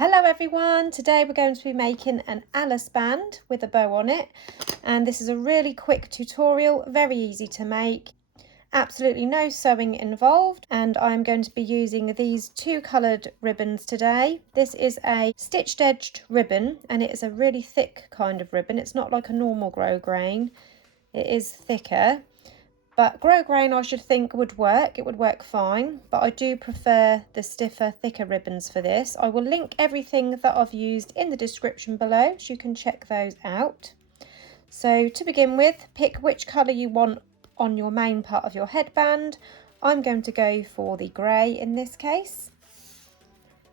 Hello everyone, today we're going to be making an Alice band with a bow on it, and this is a really quick tutorial, very easy to make, absolutely no sewing involved, and I'm going to be using these two coloured ribbons today. This is a stitched edged ribbon and it is a really thick kind of ribbon. It's not like a normal grosgrain, it is thicker. But grosgrain I should think would work, it would work fine, but I do prefer the stiffer, thicker ribbons for this. I will link everything that I've used in the description below so you can check those out. So to begin with, pick which colour you want on your main part of your headband. I'm going to go for the grey in this case.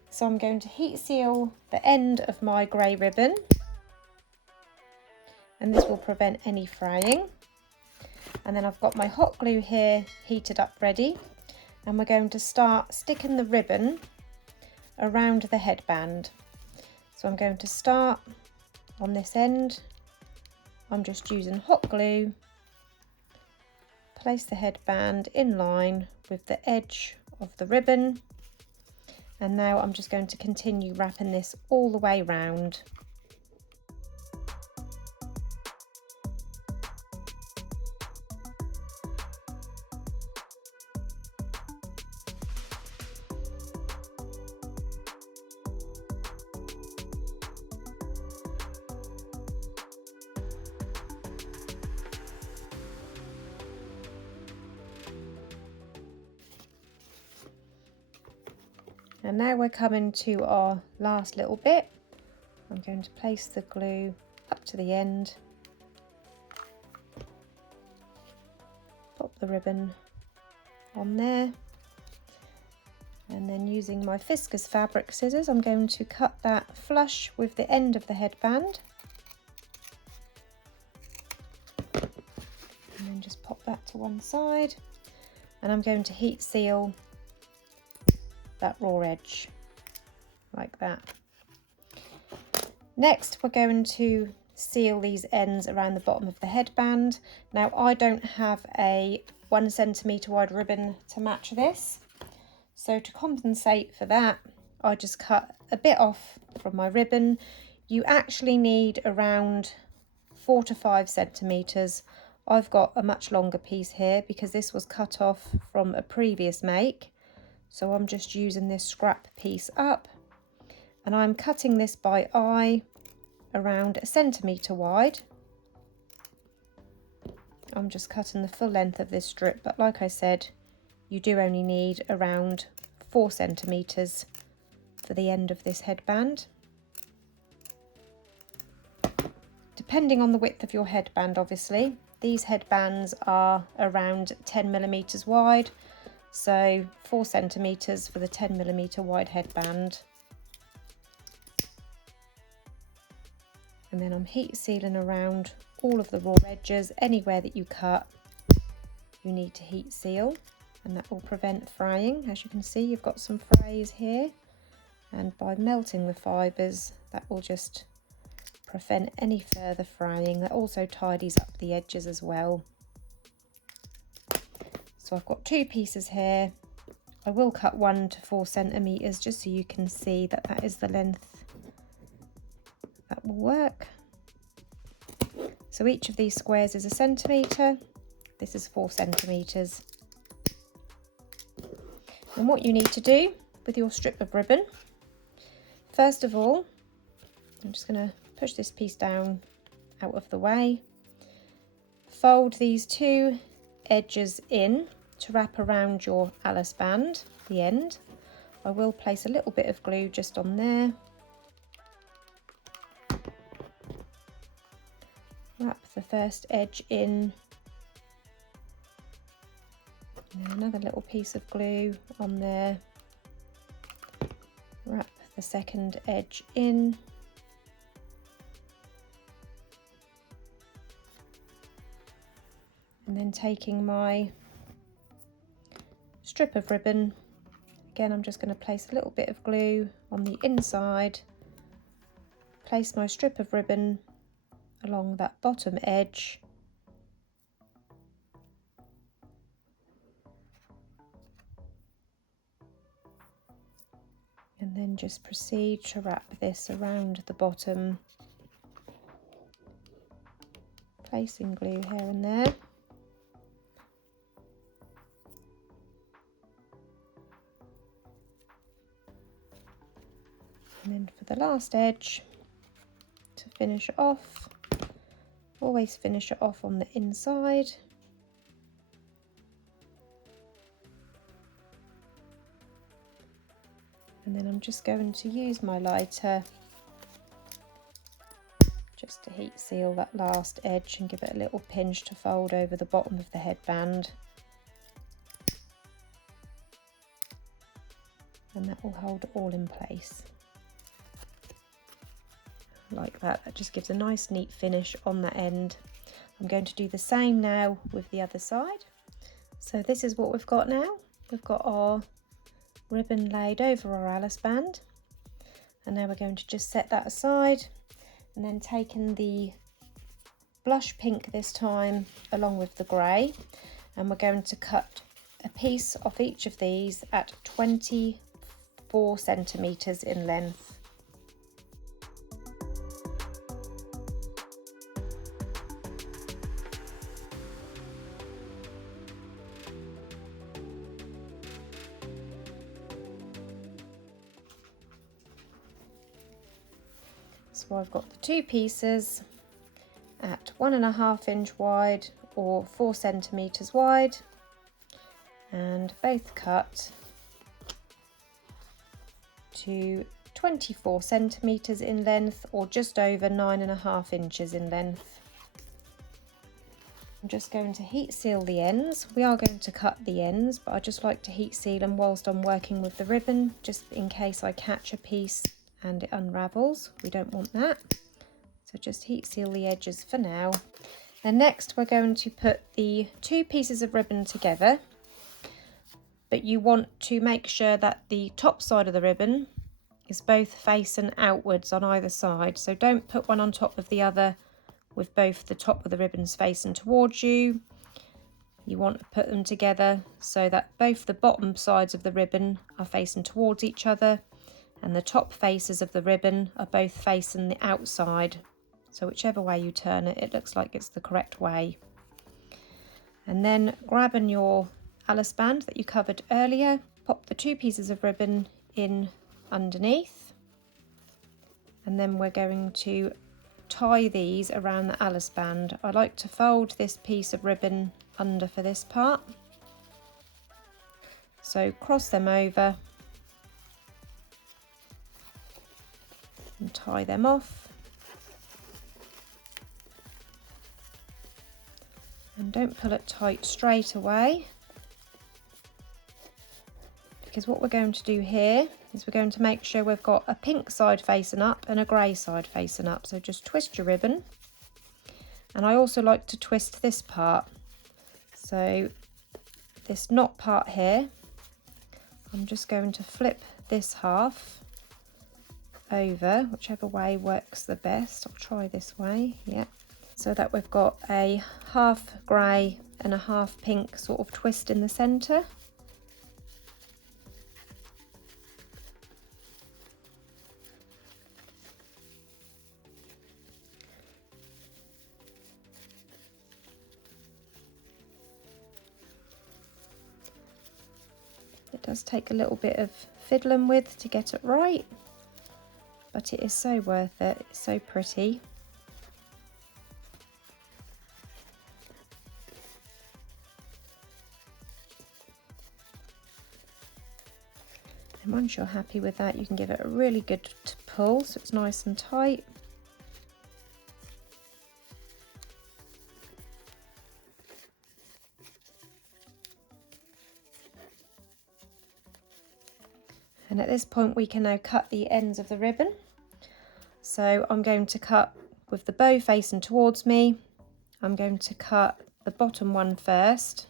So I'm going to heat seal the end of my grey ribbon, and this will prevent any fraying. And then I've got my hot glue here heated up ready, and we're going to start sticking the ribbon around the headband. So I'm going to start on this end. I'm just using hot glue, place the headband in line with the edge of the ribbon, and now I'm just going to continue wrapping this all the way round. And now we're coming to our last little bit. I'm going to place the glue up to the end, pop the ribbon on there, and then using my viscose fabric scissors I'm going to cut that flush with the end of the headband, and then just pop that to one side, and I'm going to heat seal that raw edge like that. Next we're going to seal these ends around the bottom of the headband. Now I don't have a 1 centimetre wide ribbon to match this, so to compensate for that I just cut a bit off from my ribbon. You actually need around 4 to 5 centimetres. I've got a much longer piece here because this was cut off from a previous make. So I'm just using this scrap piece up, and I'm cutting this by eye around 1 centimetre wide. I'm just cutting the full length of this strip, but like I said, you do only need around 4 centimetres for the end of this headband. Depending on the width of your headband, obviously, these headbands are around 10 millimetres wide. So 4 centimetres for the 10 millimetre wide headband. And then I'm heat sealing around all of the raw edges. Anywhere that you cut, you need to heat seal, and that will prevent fraying. As you can see, you've got some frays here, and by melting the fibres, that will just prevent any further fraying. That also tidies up the edges as well. So I've got two pieces here. I will cut 1 to 4 centimetres just so you can see that that is the length that will work. So each of these squares is 1 centimetre. This is 4 centimetres. And what you need to do with your strip of ribbon, first of all, I'm just going to push this piece down out of the way, fold these two edges in to wrap around your Alice band, the end. I will place a little bit of glue just on there. Wrap the first edge in. And another little piece of glue on there. Wrap the second edge in. And then taking my strip of ribbon, again I'm just going to place a little bit of glue on the inside, place my strip of ribbon along that bottom edge, and then just proceed to wrap this around the bottom, placing glue here and there. And then for the last edge, to finish it off, always finish it off on the inside. And then I'm just going to use my lighter just to heat seal that last edge and give it a little pinch to fold over the bottom of the headband. And that will hold it all in place. Like that, that just gives a nice neat finish on that end. I'm going to do the same now with the other side. So this is what we've got now. We've got our ribbon laid over our Alice band, and now we're going to just set that aside, and then taking the blush pink this time along with the grey, and we're going to cut a piece off each of these at 24 centimetres in length. So I've got the two pieces at 1.5 inch wide or 4 centimetres wide, and both cut to 24 centimetres in length, or just over 9.5 inches in length. I'm just going to heat seal the ends. We are going to cut the ends, but I just like to heat seal them whilst I'm working with the ribbon, just in case I catch a piece and it unravels. We don't want that, so just heat seal the edges for now. And next we're going to put the two pieces of ribbon together, but you want to make sure that the top side of the ribbon is both facing outwards on either side, so don't put one on top of the other with both the top of the ribbons facing towards you. You want to put them together so that both the bottom sides of the ribbon are facing towards each other, and the top faces of the ribbon are both facing the outside. So whichever way you turn it, it looks like it's the correct way. And then grabbing your Alice band that you covered earlier, pop the two pieces of ribbon in underneath, and then we're going to tie these around the Alice band. I like to fold this piece of ribbon under for this part. So cross them over and tie them off, and don't pull it tight straight away, because what we're going to do here is we're going to make sure we've got a pink side facing up and a grey side facing up. So just twist your ribbon, and I also like to twist this part, so this knot part here, I'm just going to flip this half over, whichever way works the best. I'll try this way, yeah, so that we've got a half grey and a half pink sort of twist in the centre. It does take a little bit of fiddling with to get it right, but it is so worth it. It's so pretty. And once you're happy with that, you can give it a really good pull so it's nice and tight. And at this point we can now cut the ends of the ribbon. So I'm going to cut with the bow facing towards me. I'm going to cut the bottom one first.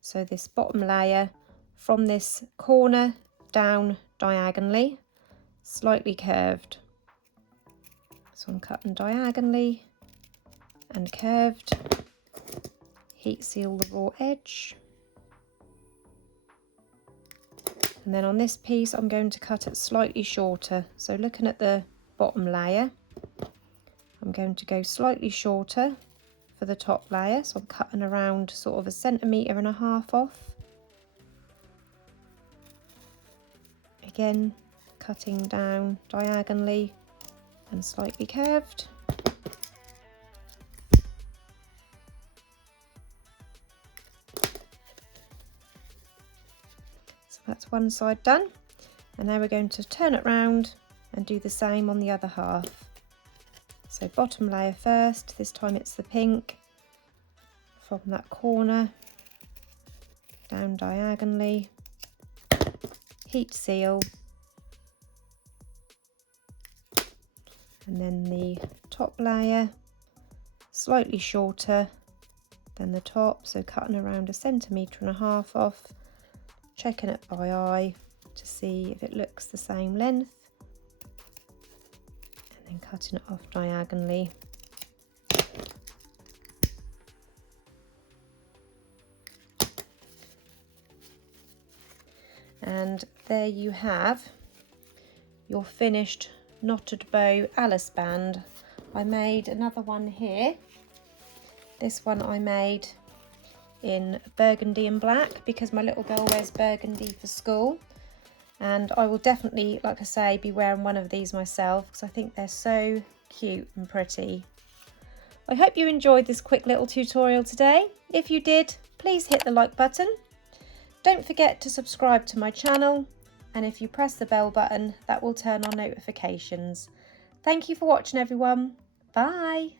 So this bottom layer from this corner down diagonally, slightly curved. So I'm cutting diagonally and curved. Heat seal the raw edge. And then on this piece I'm going to cut it slightly shorter. So looking at the bottom layer, I'm going to go slightly shorter for the top layer. So I'm cutting around sort of 1.5 centimeters off. Again, cutting down diagonally and slightly curved. So that's one side done, and now we're going to turn it round and do the same on the other half. So bottom layer first, this time it's the pink, from that corner down diagonally, heat seal, and then the top layer slightly shorter than the top, so cutting around 1.5 centimeters off, checking it by eye to see if it looks the same length, and then cutting it off diagonally. And there you have your finished knotted bow Alice band. I made another one here. This one I made in burgundy and black because my little girl wears burgundy for school, and I will definitely, like I say, be wearing one of these myself because I think they're so cute and pretty. I hope you enjoyed this quick little tutorial today. If you did, please hit the like button. Don't forget to subscribe to my channel, and if you press the bell button, that will turn on notifications. Thank you for watching, everyone. Bye.